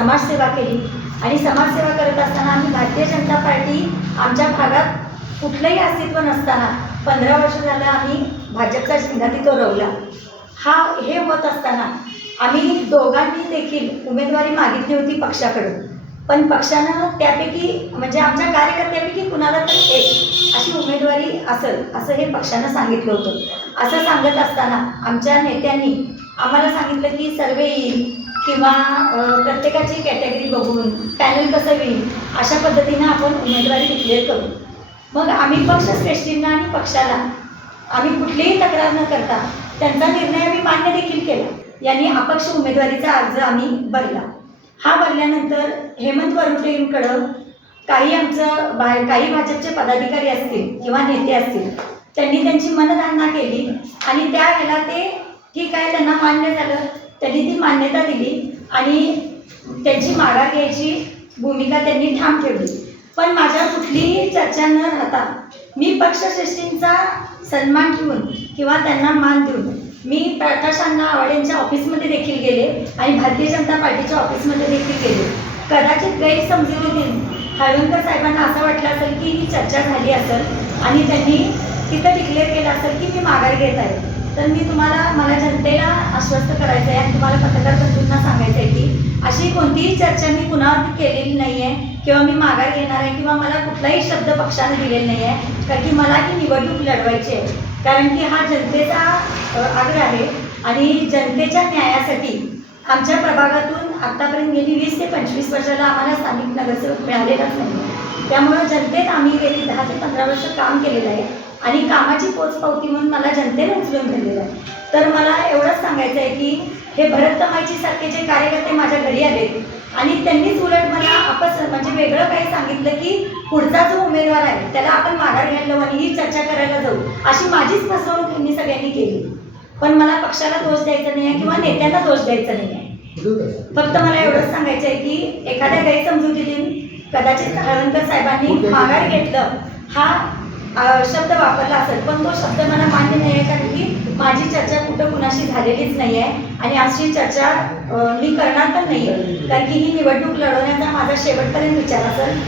समाजसेवा केली आणि समाजसेवा करत असताना आम्ही भारतीय जनता पार्टी आमच्या भागात कुठलंही अस्तित्व नसताना 15 वर्ष झालं आम्ही भाजपचा झेंडा तिथं रोवला. हे होत असताना आम्ही दोघांनी देखील उमेदवारी मागितली होती पक्षाकडून, पण पक्षानं त्यापैकी म्हणजे आमच्या कार्यकर्त्यापैकी कुणाला तरी एक अशी उमेदवारी असेल असं हे पक्षानं सांगितलं होतं. असं सांगत असताना आमच्या नेत्यांनी आम्हाला सांगितलं की सर्वे येईल किंवा प्रत्येकाची कॅटेगरी बघून पॅनल कसं येईल अशा पद्धतीनं आपण उमेदवारी डिक्लेअर करू. मग आम्ही पक्षश्रेष्ठींना आणि पक्षाला आम्ही कुठलीही तक्रार न करता त्यांचा निर्णय आम्ही मान्य देखील केला. यांनी अपक्ष उमेदवारीचा अर्ज आम्ही भरला. हा भरल्यानंतर हेमंत वरुटेंकडं काही भाजपचे पदाधिकारी असतील किंवा नेते असतील त्यांनी त्यांची मनधारणा केली आणि त्यावेळेला ते ठीक आहे त्यांना मान्य झालं, त्यांनी ती मान्यता दिली आणि त्यांची माघार घ्यायची भूमिका त्यांनी ठाम ठेवली. पण माझ्यावर कुठलीही चर्चा न राहता मी पक्षश्रेष्ठींचा सन्मान ठेवून किंवा त्यांना मान देऊन मी प्रकाश अण्णा आवाड यांच्या ऑफिसमध्ये देखील गेले आणि भारतीय जनता पार्टीच्या ऑफिसमध्ये देखील गेले. कदाचित गैरसमजुरीने हळवणकर साहेबांना असं वाटलं असेल की ही चर्चा झाली असेल आणि त्यांनी तिथं डिक्लेअर केलं असेल की मी माघार घेत आहे. तर मला जनतेला आश्वस्त करायचं आहे आणि तुम्हाला पत्रकार बंधूंना सांगायचं आहे की अशी कोणतीही चर्चा मी कुणावरती केलेली नाही आहे किंवा मी माघार घेणार आहे किंवा मला कुठलाही शब्द पक्षाने दिलेला नाही आहे, कारण की मला ही निवडणूक लढवायची आहे. कारण की हा जनतेचा आग्रह आहे आणि जनतेच्या न्यायासाठी आमच्या प्रभागातून आत्तापर्यंत गेली 20 ते 25 वर्षाला आम्हाला स्थानिक नगरसेवक मिळालेलाच नाही. त्यामुळं जनतेत आम्ही गेली 10 ते 15 वर्ष काम केलेलं आहे आणि कामाची पोचपावती म्हणून मला जनतेने उचलून धरलेलं आहे. तर मला एवढंच सांगायचं आहे की हे भरतमाईची सारखे जे कार्यकर्ते माझ्या घरी आले आणि त्यांनीच उलट मला म्हणजे वेगळं काही सांगितलं की पुढचा जो उमेदवार आहे त्याला आपण माघार घ्यायला आणि ही चर्चा करायला जाऊ, अशी माझीच फसवणूक त्यांनी सगळ्यांनी केली. पण मला पक्षाला दोष द्यायचा नाही आहे किंवा नेत्यांना दोष द्यायचा नाही आहे. फक्त मला एवढंच सांगायचं आहे की एखाद्या गैरसमजुतीने कदाचित हळवणकर साहेबांनी माघार घेतलं हा शब्द वापरला असेल, पण तो शब्द मला मान्य नाही आहे, कारण की माझी चर्चा कुठं कुणाशी झालेलीच नाही आहे आणि अशी चर्चा मी करणार पण नाही आहे, कारण की ही निवडणूक लढवण्याचा माझा शेवटपर्यंत विचार असेल.